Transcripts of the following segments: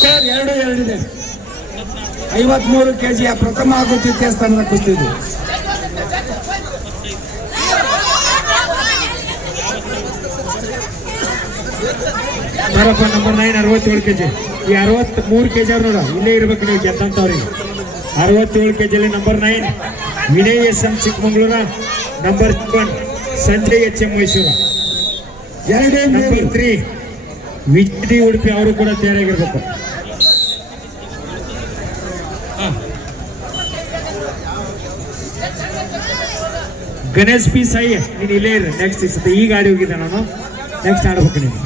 Score 2-2 ಇದೆ. 53 kg ಪ್ರಥಮ ಹಾಗೂ ದ್ವಿತೀಯ ಸ್ಥಾನದ ಕುಸ್ತಿ ಇದೆ. ಬರಪ್ಪ ನಂಬರ್ 9 67 kg. ಈ 63 kg ಅವ್ರು ನೋಡ ಇಲ್ಲೇ ಇರ್ಬೇಕು ನೀವು ಗೆದ್ದಂತವ್ರಿಗೆ. 67 kg ಅಲ್ಲಿ number 9 Vinay SM Chikmagalur, number 1 Sanjay HM Mysore, number 3 Vijay Udupi ಅವರು ಕೂಡ ತಯಾರಾಗಿರ್ಬೇಕು. ಗಣೇಶ್ ಪಿ ಸಾಯಿ ನೀನು ಇಲ್ಲೇ ಇರ. ನೆಕ್ಸ್ಟ್ ಸತಿ ಈಗ ಆಡಿ ಹೋಗಿದ್ದೆ ನಾನು, ನೆಕ್ಸ್ಟ್ ಆಡ್ಬೇಕು ನೀವು.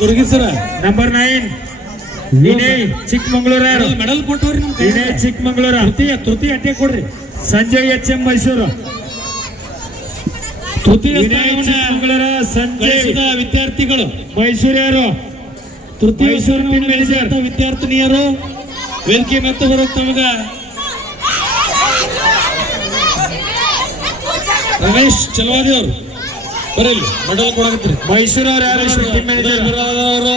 ದುರ್ಗಿ ಸರ ನಂಬರ್ 9 ವಿನಯ್ ಚಿಕ್ಕಮಂಗ್ಳೂರ, ಮೆಡಲ್ ಕೊಟ್ಟವ್ರಿ ವಿನಯ್ ಚಿಕ್ಕಮಂಗ್ಳೂರ, ತೃತೀಯ ಅಟ್ಟೆ ಕೊಡ್ರಿ. ಸಂಜಯ್ HM ಮೈಸೂರು, ತೃತೀಯ ಚಿಕ್ಕಮಂಗ್ಳೂರ. ಸಂಜಯ್ ವಿದ್ಯಾರ್ಥಿಗಳು ಮೈಸೂರಿಯರು, ತೃತೀಯ ವಿದ್ಯಾರ್ಥಿನಿಯರು ವೇದಿಕೆ ಮತ್ತೆ ಬರುತ್ತೆ. ತಮಗ ರಮೇಶ್ ಚಲವಾದಿ ಅವರು ಬರೀಲಿ ಮೆಡಲ್ ಕೊಡಕತ್ರಿ. ಮೈಸೂರವ್ರು ಯಾರು? ಅವರು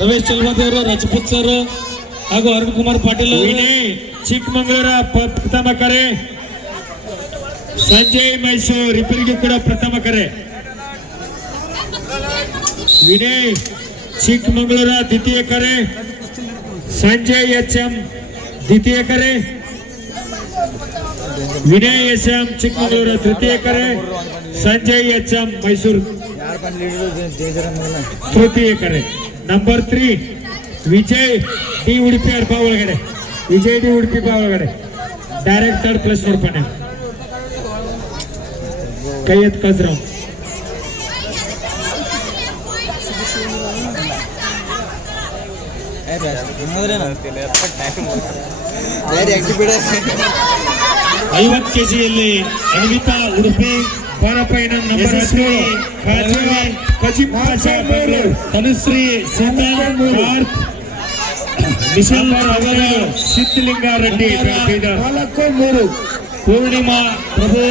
ರಮೇಶ್ ಚಲವಾದಿ ಅವರು, ರಜಪೂತ್ ಸರ್ ಹಾಗೂ ಅರುಣ್ ಕುಮಾರ್ ಪಾಟೀಲ್. ವಿನಯ್ ಚಿಕ್ಕಮಂಗ್ಳೂರ ಪ್ರಥಮ ಕರೆ, ಸಂಜಯ್ ಮೈಸೂರು ಇಬ್ಬರಿಗೂ ಕೂಡ ಪ್ರಥಮ ಕರೆ. ವಿನಯ್ ಚಿಕ್ಕಮಂಗ್ಳೂರ ದ್ವಿತೀಯ ಕರೆ, ಸಂಜಯ್ HM ದ್ವಿತೀಯ ಕರೆ, ವಿನಯ್ SM ಚಿಕ್ಕಮಂಗ್ಳೂರ ತೃತೀಯ ಕರೆ, ಸಂಜಯ್ HM ಮೈಸೂರು ತೃತೀಯ ಕರೆ. ನಂಬರ್ 3 ವಿಜಯ್ ಡಿ ಉಡುಪಿ ಅರ್ಪ ಒಳಗಡೆ, ವಿಜಯ್ ಡಿ ಉಡುಪಿ ಒಳಗಡೆ ಡೈರೆಕ್ಟ್ ಥರ್ಡ್ ಪ್ಲೇಸ್ ನೋಡ್ಪಾನೆ. ಕೈ ಎತ್ ಕಸ್ರ ಐವತ್ತು ಕೆಜಿಯಲ್ಲಿ ಅನ್ವಿತಾ ಉಡುಪಿ, ಬಾರಪ್ಪ ಇನ್ನೊಂದು ನಂಬರ್ 17 ತನುಶ್ರೀ ಸಿದ್ಧಾರ್ಥ, ನಿಶಾಲ್ ಅವರ ಸಿದ್ಧಲಿಂಗಾರೆಡ್ಡಿ, 4-3 ಪೂರ್ಣಿಮಾ ಪ್ರಭು,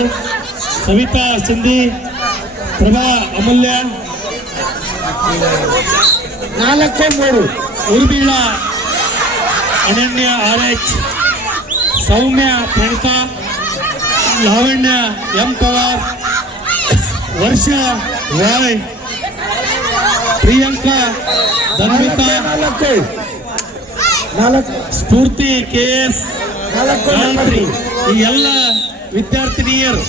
ಸವಿತಾ ಸಿಂಧಿ, ಪ್ರಭಾ ಅಮೂಲ್ಯ, 4-3 ಉರ್ಬಿಳ ಅನನ್ಯ RH, ಸೌಮ್ಯ ಪ್ರಣೀತಾ, ಲಾವಣ್ಯ M ಪವಾರ್, ವರ್ಷ ವಾಯ್, ಪ್ರಿಯಾಂಕಾ ಧನ್ವಿತಾ, ಸ್ಫೂರ್ತಿ KS, ಈ ಎಲ್ಲ ವಿದ್ಯಾರ್ಥಿನಿಯರು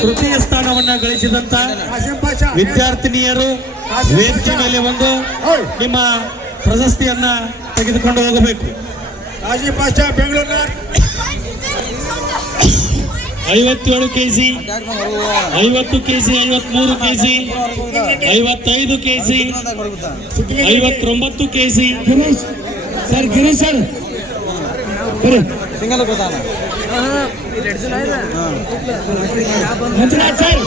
ತೃತೀಯ ಸ್ಥಾನವನ್ನ ಗಳಿಸಿದಂತ ವಿದ್ಯಾರ್ಥಿನಿಯರು ವೇದಿಕೆ ಮೇಲೆ ಒಂದು ನಿಮ್ಮ ಪ್ರಶಸ್ತಿಯನ್ನ ತೆಗೆದುಕೊಂಡು ಹೋಗಬೇಕು. 57 kg, 50 kg, 53 kg, 55 kg, 59 kg. Sir Girish sir Manjunath sir,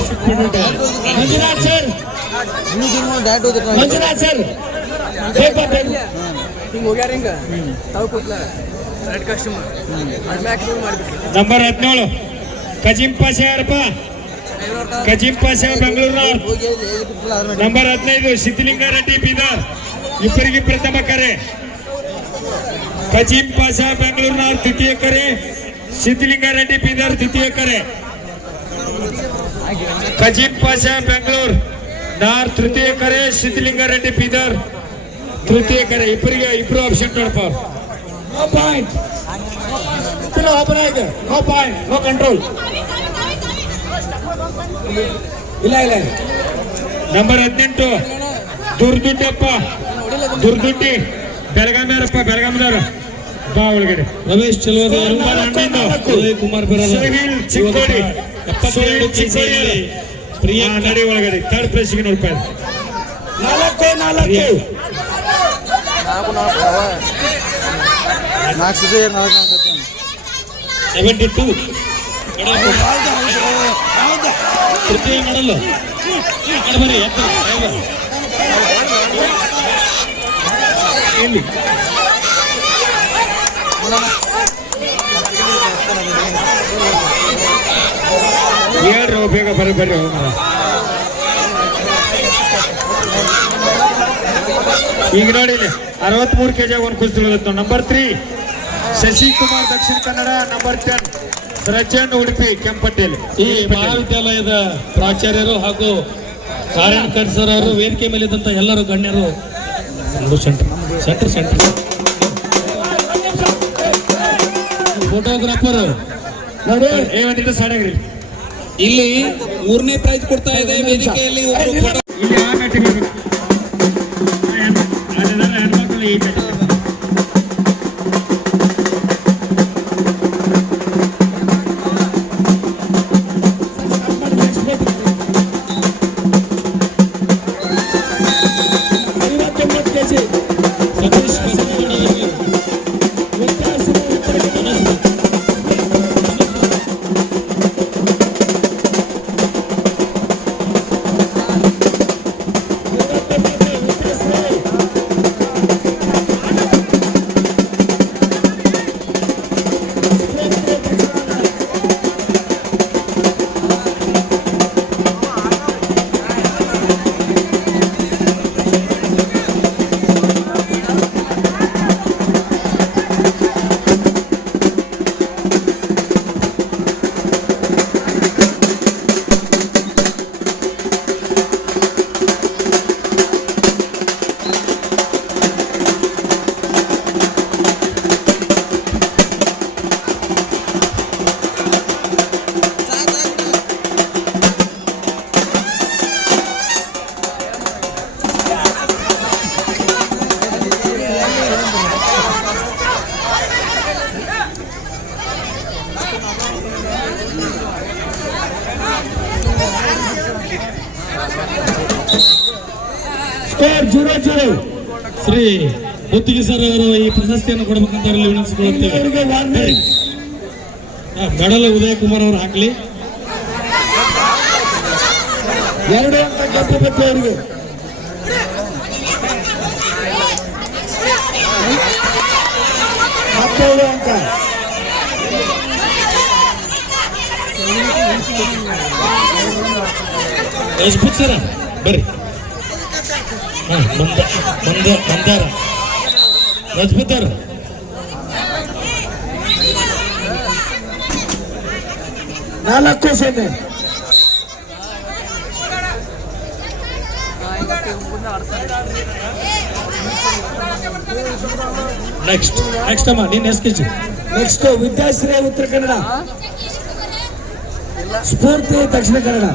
Manjunath sir, Manjunath sir number 17 Kazim Pasha ಯಾರಪ್ಪ? ಕಜಿಂ ಪಾಷಾ ಬೆಂಗಳೂರು. ನಂಬರ್ 15 ಸಿದ್ಧಲಿಂಗಾರೆಡ್ಡಿ ಬೀದರ್, ಇಬ್ಬರಿಗೆ ಪ್ರಥಮ ಕರೆ. ಕಜಿಂ ಪಾಷಾ ಬೆಂಗಳೂರಿನ ದ್ವಿತೀಯ ಕರೆ, ಸಿದ್ಧಲಿಂಗಾರೆಡ್ಡಿ ಬೀದರ್ ದ್ವಿತೀಯ ಕರೆ. ಕಜಿಂ ಪಾಷಾ ಬೆಂಗಳೂರು ನಾರ್ ತೃತೀಯ ಕರೆ, ಸಿದ್ಧಲಿಂಗಾರೆಡ್ಡಿ ಬೀದರ್ ತೃತೀಯ ಕರೆ. ಇಬ್ಬರು ಆಪ್ಷನ್ ನೋಡಪ್ಪ. No point, no point, no control. ಇಲ್ಲ ಇಲ್ಲ. ನಂಬರ್ 18 ದುರ್ದುಡ್ಡಪ್ಪ, ದುರ್ದುಡ್ಡಿ ಬೆಳಗಾಮಿಯರಪ್ಪ, ಬೆಳಗಾಮದವ್ರ ಬಾ ಒಳಗಡೆ. ರಮೇಶ್ ಚಲೋದಿ, ಉದಯ್ ಕುಮಾರ್ ಚಿಕ್ಕೋಡಿ, 72 kg ಪ್ರಿಯಾ ನಡಿ ಒಳಗಡೆ ಥರ್ಡ್ ಪ್ಲೇಸ್ಗೆ ನೋಡ್ತಾ ಇದ್ದಾರೆ. 72 ತೃತೀಯ ಮೆಡಲ್. ಬರೀ ಎಲ್ಲಿ ಹೇಳ್ರಿ ಬೇಗ ಬರ್ರಿ ಬರ್ರಿ. ಈಗ ನೋಡಿ ಇಲ್ಲಿ 63 kg ಒಂದು ಕುಸ್ತಿ ನಂಬರ್ 3 ಶಶಿಕುಮಾರ್ ದಕ್ಷಿಣ ಕನ್ನಡ, ನಂಬರ್ 10 ಸರಜನ್ ಉಡುಪಿ ಕೆಂಪಟ್ಟೇಲಿ. ಈ ಮಹಾವಿದ್ಯಾಲಯದ ಪ್ರಾಚಾರ್ಯರು ಹಾಗೂ ಕಾರ್ಯಕರ್ತರು ಸರ್ ಅವರು ವೇದಿಕೆ ಮೇಲಿದ್ದಂತ ಎಲ್ಲರೂ ಗಣ್ಯರು ಫೋಟೋಗ್ರಾಫರ್ ನೋಡಿ ಒಂದಿಟ್ಟು ಸಾಡಾಗ್ರಿ ಇಲ್ಲಿ 3ನೇ ಪ್ರೈಸ್ ಕೊಡ್ತಾ ಇದೆ ವೇದಿಕೆಯಲ್ಲಿ ಒಬ್ರು photo- ಇಲ್ಲಿ ಆ ಮ್ಯಾಟಿಗೆ ಬರ್ಬೇಕು. ಅದೆಲ್ಲ ಹೆಣ್ಮಕ್ಳು ಈ ಮ್ಯಾಟಿಗೆ. ಸತೀಶ್ ಬಸವನಗೌಡ ಅವರಿಗೆ ಸ್ಕೋರ್ 0-0. ಶ್ರೀ ಮುತ್ತಿಗೆ ಸರ್ ಅವರು ಈ ಪ್ರಶಸ್ತಿಯನ್ನು ಕೊಡಬೇಕಂತ ಅವರಲ್ಲಿ ವಿನಂತಿಸಿಕೊಳ್ಳುತ್ತೇವೆ. ಇವರಿಗೆ ವಾರ್ನಿಂಗ್. ಬಡಲ ಉದಯ ಕುಮಾರ್ ಅವರು ಹಾಕ್ಲಿ. 2 ಅಂಕ ಗೆಲ್ಲಬೇಕು ಅವರಿಗೆ. ಮತ್ತೇಳು ಅಂಕ. ರಜಪೂತ್ ಸರ ಬರ್ರಿ. ಮಂದಾರ ರಜಪೂತ್ ಅವರು ನಾಲ್ಕು ಸೊನ್ನೆ. ನೆಕ್ಸ್ಟ್ ಅಮ್ಮ ನೀನ್ ಎಷ್ಟು ಕೆಜಿ? ನೆಕ್ಸ್ಟ್ ವಿದ್ಯಾಶ್ರೀ ಉತ್ತರ ಕನ್ನಡ, ಸ್ಫೂರ್ತಿ ದಕ್ಷಿಣ ಕನ್ನಡ.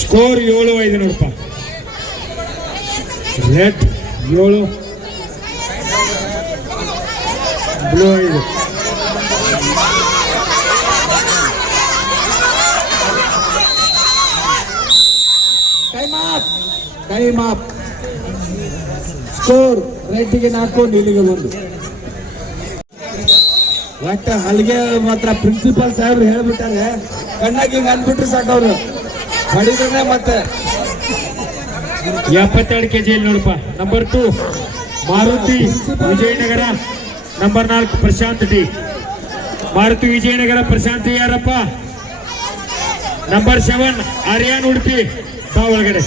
ಸ್ಕೋರ್ 7-5 ನೋಡಪ್ಪ. Red 7, blue 5. Time up. Score ರೆಡ್ಗೆ 4, ನೀಲಿಗೆ 1. ಒಟ್ಟ ಹಲ್ಗೆ ಮಾತ್ರ ಪ್ರಿನ್ಸಿಪಾಲ್ ಸಾಹೇಬ್ರು ಹೇಳ್ಬಿಟ್ಟಾರೆ, ಕಣ್ಣಾಗಿ ಹಿಂಗ ಅಂದ್ಬಿಟ್ರು ಸಾಕವ್ರು ಹೊಡಿದ್ರೆ ಮತ್ತೆ. 72 kg ನೋಡಪ್ಪ. Number 2 Maruti Vijayanagara, number 4 Prashanth D. Maruti Vijayanagara Prashanth ಯಾರಪ್ಪ? ನಂಬರ್ 7 ಆರ್ಯನ್ ಉಡುಪಿ ಬಾ ಒಳಗಡೆ.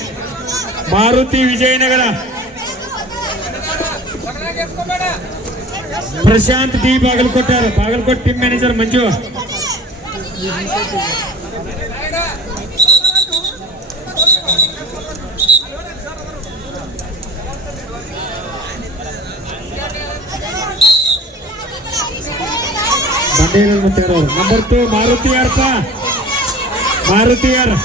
Maruti Vijayanagara Prashanth D Bagalkote, Bagalkote team manager Manju. Number 2 Maruti ಯಾರಪ್ಪ? ಮಾರುತಿ ಯಾರು?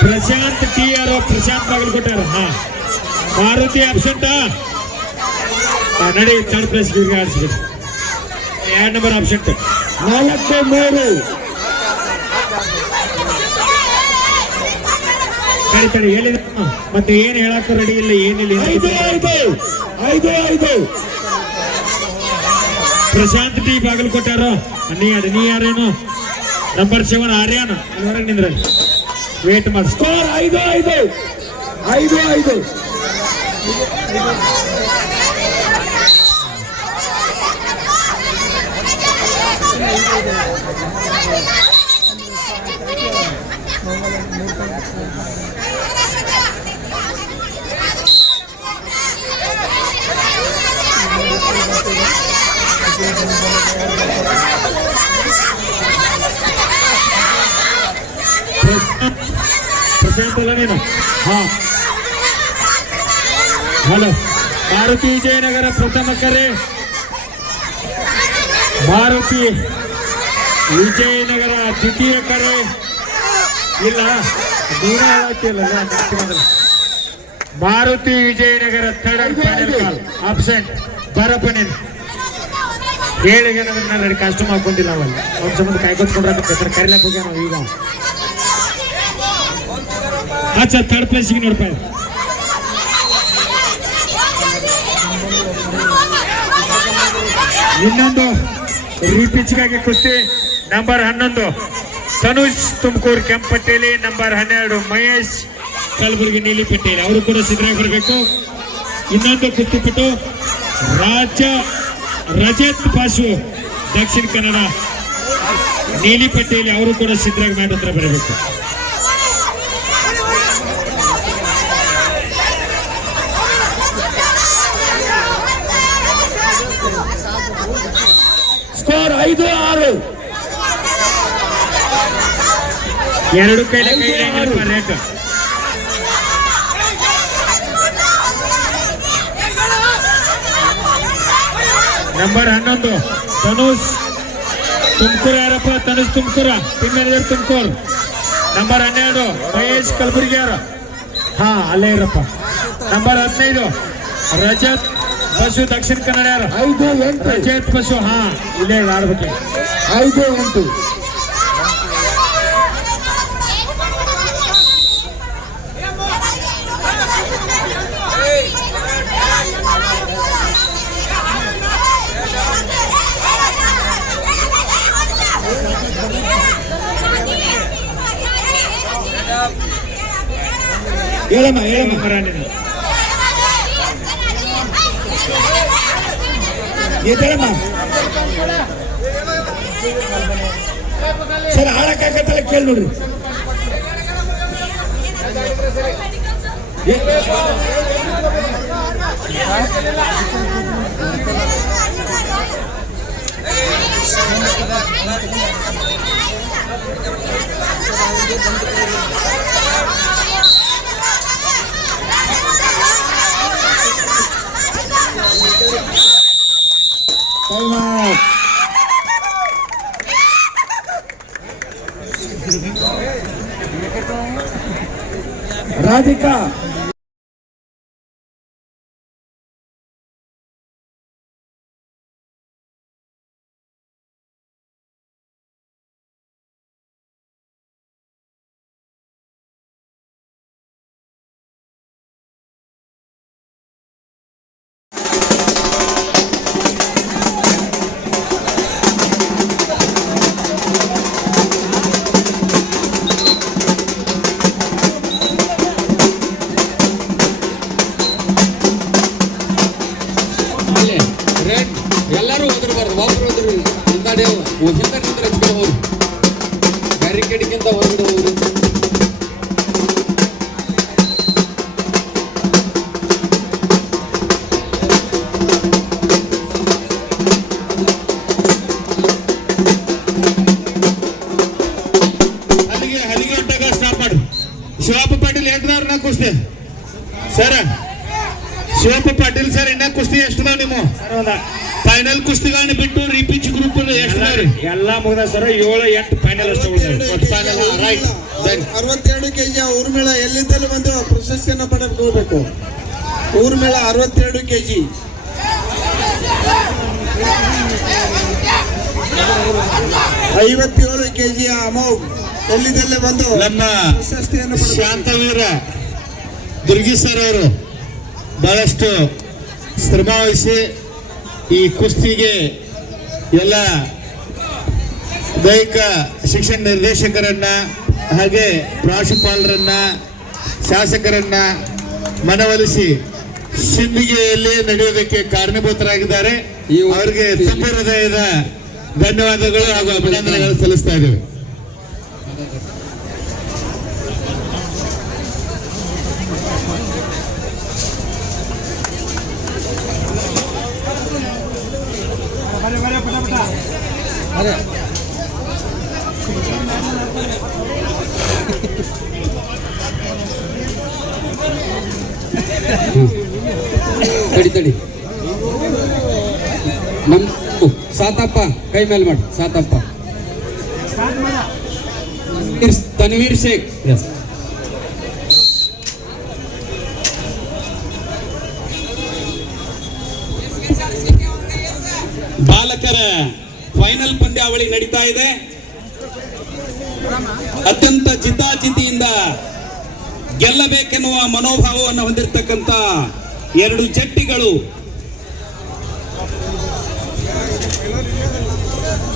ಪ್ರಶಾಂತ್ ಟಿ ಯಾರು? ಪ್ರಶಾಂತ್ ಬಾಗಲಕೋಟೆ. ಹಾ, ಮಾರುತಿ ಅಬ್ಸೆಂಟ್. ನಡಿ ಥರ್ಡ್ ಪ್ಲೇಸ್ ಗಿರ್ಗೆ ಆಡಿಸ್ಬಿಟ್ಟು 2 ನಂಬರ್ ಅಬ್ಸೆಂಟ್. 4-3 ತಡಿ ಹೇಳಿದ ಮತ್ತೆ ಏನ್ ಹೇಳಕ್ಕ ರೆಡಿ ಇಲ್ಲ, ಏನಿಲ್ಲ. 5 ಪ್ರಶಾಂತ್ ಟಿ ಬಾಗಲಕೋಟೆಯವರು. ನೀ ಯಾರೇನು? ನಂಬರ್ 7 ಆರ್ಯಾನ್ ಹೊರಗೆ ನಿಂದ್ರಲ್ಲಿ ವೇಟ್ ಮಾಡಿ. ಸ್ಕೋರ್ 5-5. ಪ್ರಶಾಂತ್ ಅಲ್ಲ ನೀನು? ಹಾ, ಹಲೋ. ಮಾರುತಿ ವಿಜಯನಗರ ಪ್ರಥಮ ಕರೆ. ಮಾರುತಿ ವಿಜಯನಗರ ದ್ವಿತೀಯ ಕರೆ. ಇಲ್ಲ, ದೂರ ಹೇಳತ್ತಿಲ್ಲ. Maruti Vijayanagara third and final call. Absent. ಬರಪ್ಪ ನೀನು ಹೇಳಿಗೆ ನನ್ನ ಕಾಸ್ಟ್ಯೂಮ್ ಹಾಕೊಂಡಿಲ್ಲ. ಅವಲ್ಲ ಅವ್ನ ಸಂಬಂಧ ಕಾಯ್ಕೊತ್ಕೊಂಡ್ರೆ ಕರಿಲಕ್ಕೆ ಹೋಗ್ಯ ನಾವು ಈಗ. ಅಚ್ಚಾ, ಥರ್ಡ್ ಪ್ಲೇಸಿಗೆ ನೋಡ್ಪ. ಇನ್ನೊಂದು ರೀಪಿಚ್ಗಾಗಿ ಕುಸ್ತಿ. ನಂಬರ್ 11 ತನುಷ್ ತುಮಕೂರು ಕೆಂಪಟ್ಟೇಲಿ. ನಂಬರ್ 12 ಮಹೇಶ್ ಕಲಬುರಗಿ ನೀಲಿ ಪಟ್ಟೇಲಿ. ಅವರು ಕೂಡ ಸಿದ್ಧರಾಗಿ ಬರಬೇಕು. ಇನ್ನೊಂದು ಕುಸ್ತಿಪಟು ರಜತ್ ಬಾಸು ದಕ್ಷಿಣ ಕನ್ನಡ ನೀಲಿ ಪಟ್ಟೇಲಿ. ಅವರು ಕೂಡ ಸಿದ್ಧರಾಗಿ ಮ್ಯಾಟ್ ಹತ್ರ ಬರಬೇಕು. ಸ್ಕೋರ್ 5-6. 2 ಕೈಲ ರೇಟ್. ನಂಬರ್ 11 ತನುಷ್ ತುಮಕೂರು. ಯಾರಪ್ಪ? Tanush Tumakuru, team manager Tumakuru. Number 12 Mahesh Kalaburagi ಯಾರು? ಹಾ, ಅಲ್ಲೇ ಇರಪ್ಪ. ನಂಬರ್ 15 ರಜತ್ ಬಸು ದಕ್ಷಿಣ ಕನ್ನಡ ಯಾರು? 5-8. ರಜತ್ ಬಸು. ಹಾ, ಇಲ್ಲೇ ಆಡ್ಬೇಕು. 5-8. ಹೇಳಮ್ಮ ಸರ್, ಆಡಕ್ಕಾಗತ್ತಲ್ಲ ಕೇಳಿ ನೋಡ್ರಿ. ರಾಧಿಕಾ ಎಲ್ಲರೂ ಹೋದ್ರಬಾರ್ದು. ಒಬ್ರು ಹೋದ್ರಿ ಹಿಂದಾಡಿ ಹಿಂದ ನಿಂದ್ರೆ ಹಚ್ಕೊಂಡು ಹೋಗ್ರಿ. ಬ್ಯಾರಿಕೇಡ್ಗಿಂತ ಹೊರಗಡೆ ಹೋಗ್ರಿ. ಹಲಿಗೆ ಹೊಂಟಾಗ ಸ್ಟಾಪ್ ಮಾಡಿ. ಶಿವಪ್ಪ ಪಾಟೀಲ್ ಎಂಟದವ್ರನ್ನ ಕುಸ್ತಿ ಸರ್. ಶಿವಪ್ಪ ಪಾಟೀಲ್ ಸರ್ ಇನ್ನ ಕುಸ್ತಿ ಎಷ್ಟದ ನಿಮ್ಮ? 5 ಫೈನಲ್ ಕುಸ್ತಿಗಳನ್ನ ಬಿಟ್ಟು ರಿಪಿಚ್ ಗ್ರೂಪ್ ಎಷ್ಟು ಎಲ್ಲಾ ಮುಗಿದ ಸರ್ 7-8 ಫೈನಲ್ ಅಷ್ಟು ಫೈನಲ್ ರೈಟ್ 62 ಕೆಜಿ ಊರ್ಮಿಳ ಎಲ್ಲಿಂದಲೂ ಬಂದು ಪ್ರಶಸ್ತಿಯನ್ನು ಪಡೆದುಕೊಳ್ಬೇಕು. ಊರ್ಮಿಳ 62 ಕೆಜಿ. 57 ಕೆಜಿಯ ಅಮೌಂಟ್ ಎಲ್ಲಿಂದಲೇ ಬಂದು ನಮ್ಮ ಪ್ರಶಸ್ತಿಯನ್ನು ಶಾಂತವೀರ ದುರ್ಗಿ ಸರ್ ಅವರು ಬಹಳಷ್ಟು ಶ್ರಮ ವಹಿಸಿ ಈ ಕುಸ್ತಿಗೆ ಎಲ್ಲ ದೈಹಿಕ ಶಿಕ್ಷಣ ನಿರ್ದೇಶಕರನ್ನ ಹಾಗೆ ಪ್ರಾಂಶುಪಾಲರನ್ನ ಶಾಸಕರನ್ನ ಮನವೊಲಿಸಿ ಸಿಂಧಿಗೆಯಲ್ಲಿ ನಡೆಯೋದಕ್ಕೆ ಕಾರಣಭೂತರಾಗಿದ್ದಾರೆ. ಅವರಿಗೆ ತುಂಬ ಹೃದಯದ ಧನ್ಯವಾದಗಳು ಹಾಗೂ ಅಭಿನಂದನೆಗಳು ಸಲ್ಲಿಸ್ತಾ ಇದ್ದೇವೆ. ತಡಿ ನಮ್ ಸಾತಪ್ಪ ಕೈ ಮೇಲೆ ಮಾಡಿ. ಸಾತಪ್ಪ ತನ್ವೀರ್ ಶೇಖ್ ಬಾಲಕರ ಫೈನಲ್ ಪಂದ್ಯಾವಳಿ ನಡೀತಾ ಇದೆ. ಅತ್ಯಂತ ಜಿದ್ದಾಜಿದ್ದಿಯಿಂದ ಗೆಲ್ಲಬೇಕೆನ್ನುವ ಮನೋಭಾವವನ್ನು ಹೊಂದಿರತಕ್ಕಂತ ಎರಡು ಜಟ್ಟಿಗಳು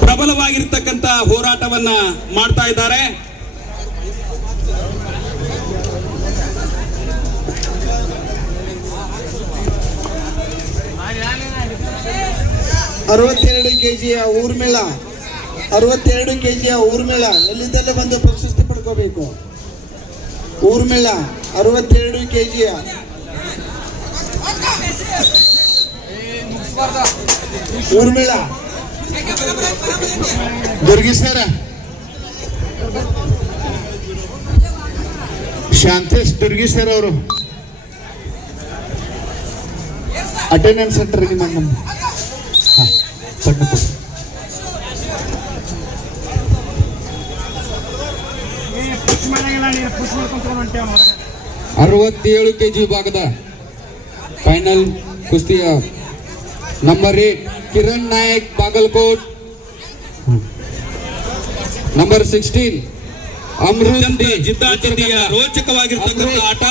ಪ್ರಬಲವಾಗಿರ್ತಕ್ಕಂತ ಹೋರಾಟವನ್ನ ಮಾಡ್ತಾ ಇದ್ದಾರೆ. ಕೆಜಿಯ ಊರ್ಮಿಳ 62 ಕೆಜಿಯ ಊರ್ಮಿಳ ಎಲ್ಲಿಂದಲೇ ಬಂದು ಪ್ರಶಸ್ತಿ ಪಡ್ಕೋಬೇಕು. ಊರ್ಮಿಳ 62 ಕೆಜಿಯ ಊರ್ಮಿಳ ದುರ್ಗಿ ಸರ ಶಾಂತೇಶ್ ದುರ್ಗಿ ಸರ್ ಅವರು ಅಟೆಂಡೆನ್ಸ್ ಸೆಂಟರ್ಗೆ ನಮ್ಮ ಪಟ್ಟು 67 ಕೆಜಿ ವಿಭಾಗದ ಫೈನಲ್ ಕುಸ್ತಿಯ number 8 Kiran Nayak Bagalkot, number 16 Amrut D ಜಿದ್ದಾಜಿದ್ದಿಯ ರೋಚಕವಾಗಿರ್ತಕ್ಕಂಥ ಆಟ.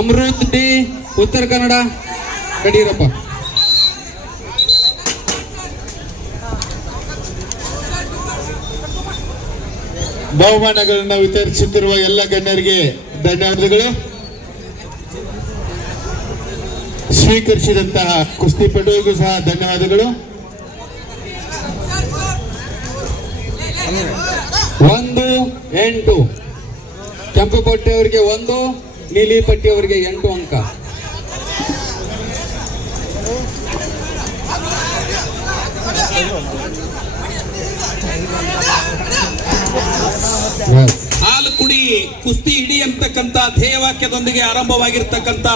ಅಮೃತ್ ಡಿ ಉತ್ತರ ಕನ್ನಡ ಕಡೀರಪ್ಪ. ಬಹುಮಾನಗಳನ್ನು ವಿತರಿಸುತ್ತಿರುವ ಎಲ್ಲ ಗಣ್ಯರಿಗೆ ಧನ್ಯವಾದಗಳು. ಸ್ವೀಕರಿಸಿದಂತಹ ಕುಸ್ತಿಪಟುವಿಗೂ ಸಹ ಧನ್ಯವಾದಗಳು. 1-8 ಕೆಂಪು ಪಟ್ಟಿಯವರಿಗೆ 1, ನೀಲಿ ಪಟ್ಟಿಯವರಿಗೆ 8 ಅಂಕ. ಹಾಲು ಕುಡಿ ಕುಸ್ತಿ ಹಿಡಿ ಅಂತಕ್ಕಂಥ ಧ್ಯೇಯವಾಕ್ಯದೊಂದಿಗೆ ಆರಂಭವಾಗಿರ್ತಕ್ಕಂಥ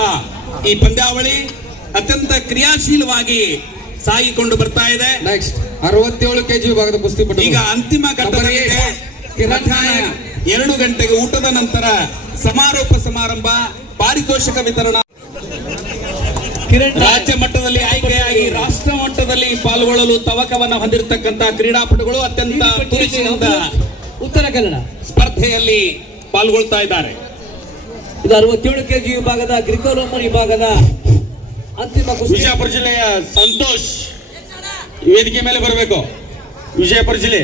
ಈ ಪಂದ್ಯಾವಳಿ ಅತ್ಯಂತ ಕ್ರಿಯಾಶೀಲವಾಗಿ ಸಾಗಿಕೊಂಡು ಬರ್ತಾ ಇದೆ. ನೆಕ್ಸ್ಟ್ 67 ಕೆಜಿ ವಿಭಾಗದ ಕುಸ್ತಿಪಟು ಈಗ ಅಂತಿಮ ಘಟ್ಟದಲ್ಲಿದೆ. ಮಧ್ಯಾಹ್ನ 2 ಗಂಟೆಗೆ ಊಟದ ನಂತರ ಸಮಾರೋಪ ಸಮಾರಂಭ, ಪಾರಿತೋಷಕ ವಿತರಣಾ. ರಾಜ್ಯ ಮಟ್ಟದಲ್ಲಿ ಆಯ್ಕೆಯಾಗಿ ರಾಷ್ಟ್ರ ಮಟ್ಟದಲ್ಲಿ ಪಾಲ್ಗೊಳ್ಳಲು ತವಕವನ್ನು ಹೊಂದಿರತಕ್ಕಂತ ಕ್ರೀಡಾಪಟುಗಳು ಅತ್ಯಂತ ತುರಿಸಿನಿಂದ ಉತ್ತರ ಕನ್ನಡ ಸ್ಪರ್ಧೆಯಲ್ಲಿ ಪಾಲ್ಗೊಳ್ತಾ ಇದ್ದಾರೆ. ಇದು 67 ಕೆಜಿ ವಿಭಾಗದ ಗ್ರಿಕೋರೋಮನ್ ವಿಭಾಗದ ಅಂತಿಮ ಕುಸ್ತಿ. ವಿಜಯಪುರ ಜಿಲ್ಲೆಯ ಸಂತೋಷ್ ವೇದಿಕೆ ಮೇಲೆ ಬರಬೇಕು. ವಿಜಯಪುರ ಜಿಲ್ಲೆ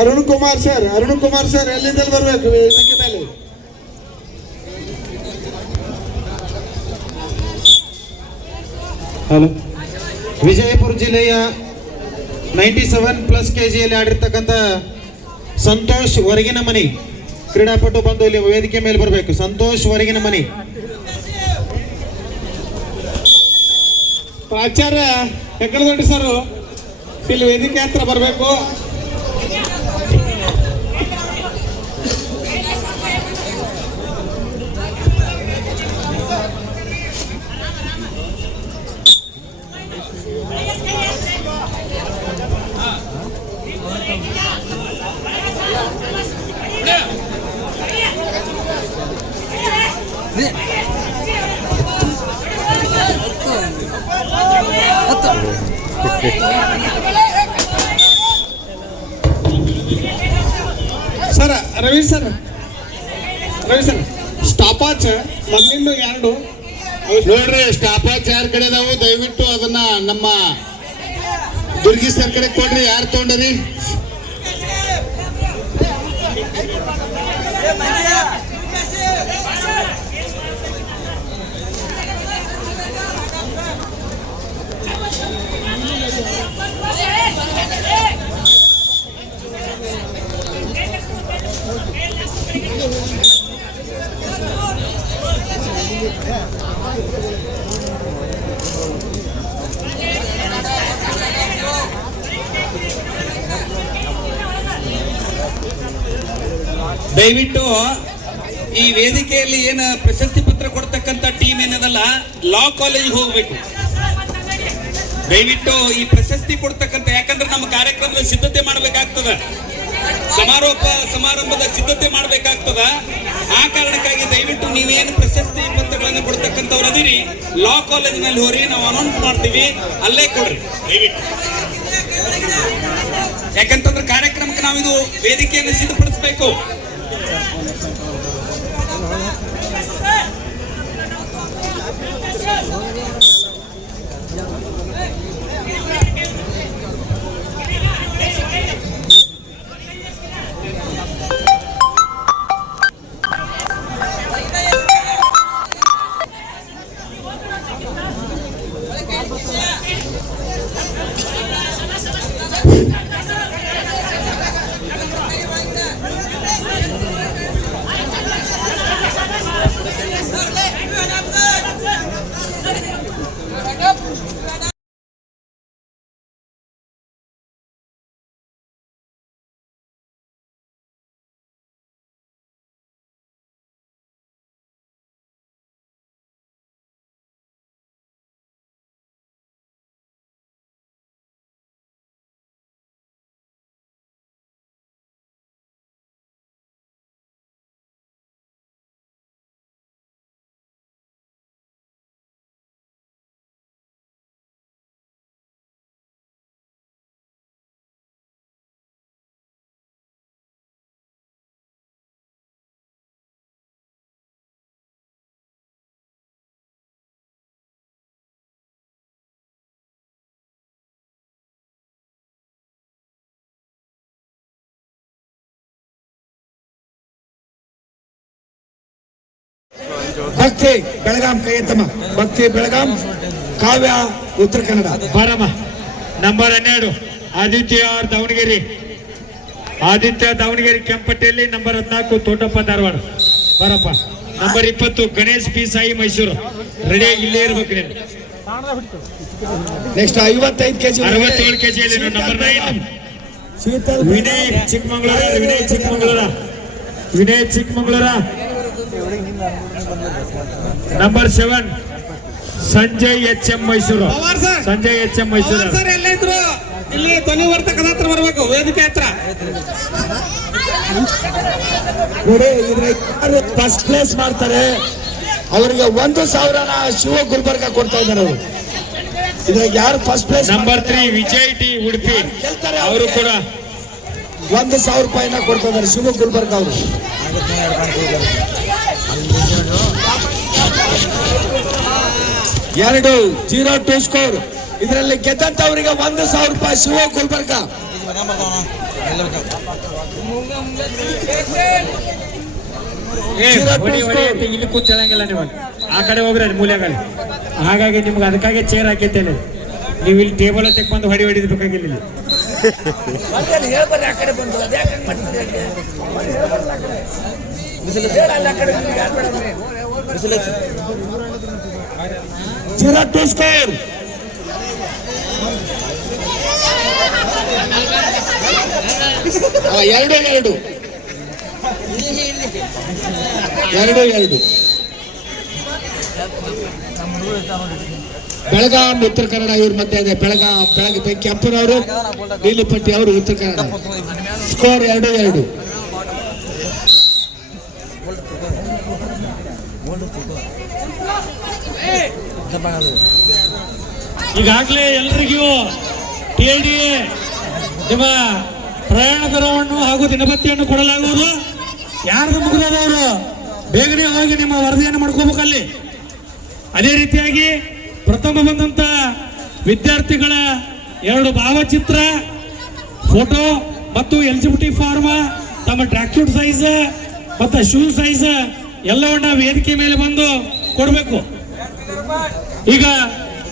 ಅರುಣ್ ಕುಮಾರ್ ಸರ್ ಎಲ್ಲಿಂದ ಬರಬೇಕು ವೇದಿಕೆ ಮೇಲೆ. ಹಲೋ, ವಿಜಯಪುರ ಜಿಲ್ಲೆಯ 97+ ಕೆಜಿಯಲ್ಲಿ ಆಡಿರ್ತಕ್ಕಂಥ ಸಂತೋಷ್ ಹೊರಗಿನ ಮನೆ ಕ್ರೀಡಾಪಟು ಬಂದು ಇಲ್ಲಿ ವೇದಿಕೆ ಮೇಲೆ ಬರಬೇಕು. ಸಂತೋಷ್ ಹೊರಗಿನ ಮನೆ. ಪ್ರಾಚಾರ್ಯ ಹೆಗ್ಗಡದೊಡ್ಡಿ ಸರ್ ಇಲ್ಲಿ ವೇದಿಕೆ ಹತ್ರ ಬರಬೇಕು. ಸರ್ ರವಿ ಸರ್ ಸ್ಟಾಪಾಚ್ ಮೊದಲಿಂದ ಎರಡು ನೋಡ್ರಿ ಸ್ಟಾಪಾಚ್ ಯಾರ ಕಡೆ ಅದಾವು ದಯವಿಟ್ಟು ಅದನ್ನ ನಮ್ಮ ದುರ್ಗಿ ಸರ್ ಕಡೆ ಕೊಡ್ರಿ. ಯಾರು ತಗೊಂಡ್ರಿ? ದಯವಿಟ್ಟು ಈ ವೇದಿಕೆಯಲ್ಲಿ ಏನ ಪ್ರಶಸ್ತಿ ಪತ್ರ ಕೊಡ್ತಕ್ಕಂತ ಟೀಮ್ ಏನದಲ್ಲ ಲಾ ಕಾಲೇಜ್ ಹೋಗ್ಬೇಕು. ದಯವಿಟ್ಟು ಈ ಪ್ರಶಸ್ತಿ ಕೊಡ್ತಕ್ಕಂತ, ಯಾಕಂದ್ರೆ ನಮ್ಮ ಕಾರ್ಯಕ್ರಮದ ಸಿದ್ಧತೆ ಮಾಡ್ಬೇಕಾಗ್ತದ, ಸಮಾರಂಭದ ಸಿದ್ಧತೆ ಮಾಡ್ಬೇಕಾಗ್ತದ. ಆ ಕಾರಣಕ್ಕಾಗಿ ದಯವಿಟ್ಟು ನೀವೇನು ಪ್ರಶಸ್ತಿ ಪತ್ರಗಳನ್ನು ಕೊಡ್ತಕ್ಕಂಥವ್ರು ಅದಿರಿ, ಲಾ ಕಾಲೇಜಿನಲ್ಲಿ ಹೋರಿ, ನಾವು ಅನೌನ್ಸ್ ಮಾಡ್ತೀವಿ, ಅಲ್ಲೇ ಕೊಡ್ರಿ ದಯವಿಟ್ಟು. ಯಾಕಂತಂದ್ರೆ ಕಾರ್ಯಕ್ರಮಕ್ಕೆ ನಾವಿದು ವೇದಿಕೆಯನ್ನು ಸಿದ್ಧಪಡಿಸಬೇಕು. ಭಕ್ತಿ ಬೆಳಗಾಂ ಕೈ ಎತ್ತಮ್ಮ. ಭಕ್ತಿ ಬೆಳಗಾಂ, ಕಾವ್ಯ ಉತ್ತರ ಕನ್ನಡ. ಬಾರಮ್ಮ. ನಂಬರ್ 12 ಆದಿತ್ಯ ದಾವಣಗೆರೆ. ಆದಿತ್ಯ ದಾವಣಗೆರೆ ಕೆಂಪಟ್ಟೆಯಲ್ಲಿ. ನಂಬರ್ 14 ತೋಟಪ್ಪ ಧಾರವಾಡ. ಬಾರಪ್ಪ. Number 20 Ganesh P Sai Mysuru. Ready ಇಲ್ಲೇ ಇರ್ಬೇಕು ನೀನು. ನೆಕ್ಸ್ಟ್ 55 ಕೆಜಿ 67 ಕೆಜಿಯಲ್ಲಿ number 9 Vinay Chikmagalur. Number 7 Sanjay HM Mysuru. Sir ಎಲ್ಲ ಇದ್ರು ಇಲ್ಲಿ ಧ್ವನಿ ವರ್ತಕದ ಹತ್ರ ಬರಬೇಕು, ವೇದಿಕೆ ಹತ್ರ. ನೋಡಿ, ಇದ್ರ ಫಸ್ಟ್ ಪ್ಲೇಸ್ ಮಾಡ್ತಾರೆ ಅವರಿಗೆ 1,000 ಶಿವ ಗುಲ್ಬರ್ಗ ಕೊಡ್ತಾ ಇದ್ದಾರೆ ಅವರು. ಇದ್ರಾಗ ಯಾರು first place? Number 3 Vijay T Udupi. ಅವರು ಕೂಡ 1,000 ರೂಪಾಯಿನ ಕೊಡ್ತಾ ಇದ್ದಾರೆ ಶಿವ ಗುಲ್ಬರ್ಗ ಅವರು. 2-0 ಸ್ಕೋರ್. ಇದರಲ್ಲಿ ಗೆದ್ದಂತವರಿಗೆ 1,000 ರೂಪಾಯಿ ಶಿವ ಗುಲ್ಬರ್ಗ. ಇಲ್ಲಿ ಕೂತ್ಕೊಳ್ಳಂಗಿಲ್ಲ ನೀವು, ಆ ಕಡೆ ಹೋಗ್ರಿ ಮೂಲೆಗಳು. ಹಾಗಾಗಿ ನಿಮ್ಗೆ ಅದಕ್ಕಾಗಿ ಚೇರ್ ಹಾಕಿದ್ದೇನೆ. ನೀವು ಇಲ್ಲಿ ಟೇಬಲ್ ತೆಕ್ಕೊಂಡು ಹೊಡಿಬೇಕಾಗಿಲ್ಲ. ಹೇಳ್ಬಾರ್ದು ಆ ಕಡೆ ಬಂದು ಅದು ಯಾಕೆ ಹಂಗೆ ಮಾಡ್ತಾರೆ ಹೇಳಲ್ಲ ಆ ಕಡೆ ಯಾರು ಬೇಡ 0-2 ಸ್ಕೋರ್. ಎರಡು ಬೆಳಗಾಂ ಉತ್ತರ ಕನ್ನಡ ಇವ್ರ ಮಧ್ಯೆ ಇದೆ. ಬೆಳಗ್ಗೆ ಕೆಂಪನವರು, ನೀಲಿಪಟ್ಟಿ ಅವರು ಉತ್ತರ ಕನ್ನಡ. ಸ್ಕೋರ್ 2-2. ಈಗಾಗಲೇ ಎಲ್ರಿಗೂ TLD ನಿಮ್ಮ ಪ್ರಯಾಣ ದರವನ್ನು ಹಾಗೂ ದಿನಭತ್ಯೆಯನ್ನು ಕೊಡಲಾಗುವುದು. ಯಾರ್ದು ಮುಗಿದವರು ಬೇಗನೆ ಹೋಗಿ ನಿಮ್ಮ ವರದಿಯನ್ನು ಮಾಡ್ಕೋಬೇಕಲ್ಲಿ. ಅದೇ ರೀತಿಯಾಗಿ ಪ್ರಥಮ ಬಂದಂತ ವಿದ್ಯಾರ್ಥಿಗಳ 2 ಭಾವಚಿತ್ರ, ಫೋಟೋ ಮತ್ತು ಎಲಿಜಿಬಿಲಿಟಿ ಫಾರ್ಮ್, ತಮ್ಮ ಟ್ರ್ಯಾಕ್ ಸೂಟ್ ಸೈಜ್ ಮತ್ತು ಶೂ ಸೈಜ್ ಎಲ್ಲವನ್ನ ವೇದಿಕೆ ಮೇಲೆ ಬಂದು ಕೊಡಬೇಕು. ಈಗ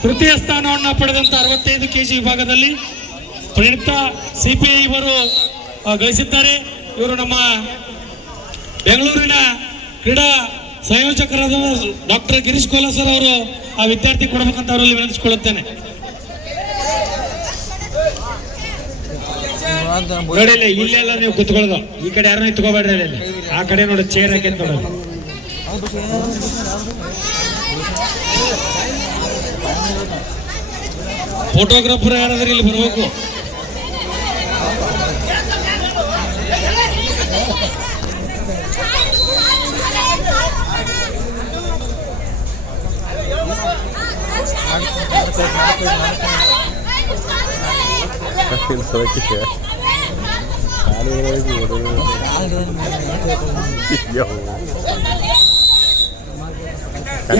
ತೃತೀಯ ಸ್ಥಾನವನ್ನು ಪಡೆದಂತ 65 kg ವಿಭಾಗದಲ್ಲಿ ಪ್ರಣೀತಾ CPI ಇವರು ಗಳಿಸಿದ್ದಾರೆ. ಇವರು ನಮ್ಮ ಬೆಂಗಳೂರಿನ ಕ್ರೀಡಾ ಸಂಯೋಜಕರಾದ ಡಾಕ್ಟರ್ ಗಿರೀಶ್ ಕೋಲ ಸರ್ ಅವರು ಆ ವಿದ್ಯಾರ್ಥಿ ಕೊಡಬೇಕಂತ ಅವರಲ್ಲಿ ವಿನಂತಿಸಿಕೊಳ್ಳುತ್ತೇನೆ. ನೋಡಿ ಇಲ್ಲೆಲ್ಲ ನೀವು ಕುತ್ಕೊಳ್ಳೋದು, ಈ ಕಡೆ ಯಾರನ್ನ ಇತ್ಕೋಬೇಡ್ರಿ, ಅಲ್ಲಿ ಆ ಕಡೆ ನೋಡಿ ಚೇರ್ ಹಾಕಿ ನೋಡೋದು. ಫೋಟೋಗ್ರಾಫರ್ ಯಾರಾದ್ರೂ ಇಲ್ಲಿ ಬರಬೇಕು.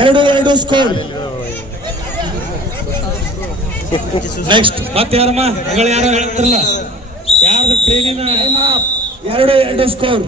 ಎರಡು ಸ್ಕೋರ್. ನೆಕ್ಸ್ಟ್ ಮತ್ತೆ ಯಾರಮ್ಮ ಯಾರು ಹೇಳ್ತಾರಲ್ಲ, ಯಾರ್ದು ಟ್ರೈನಿನ 2-2 ಸ್ಕೋರ್.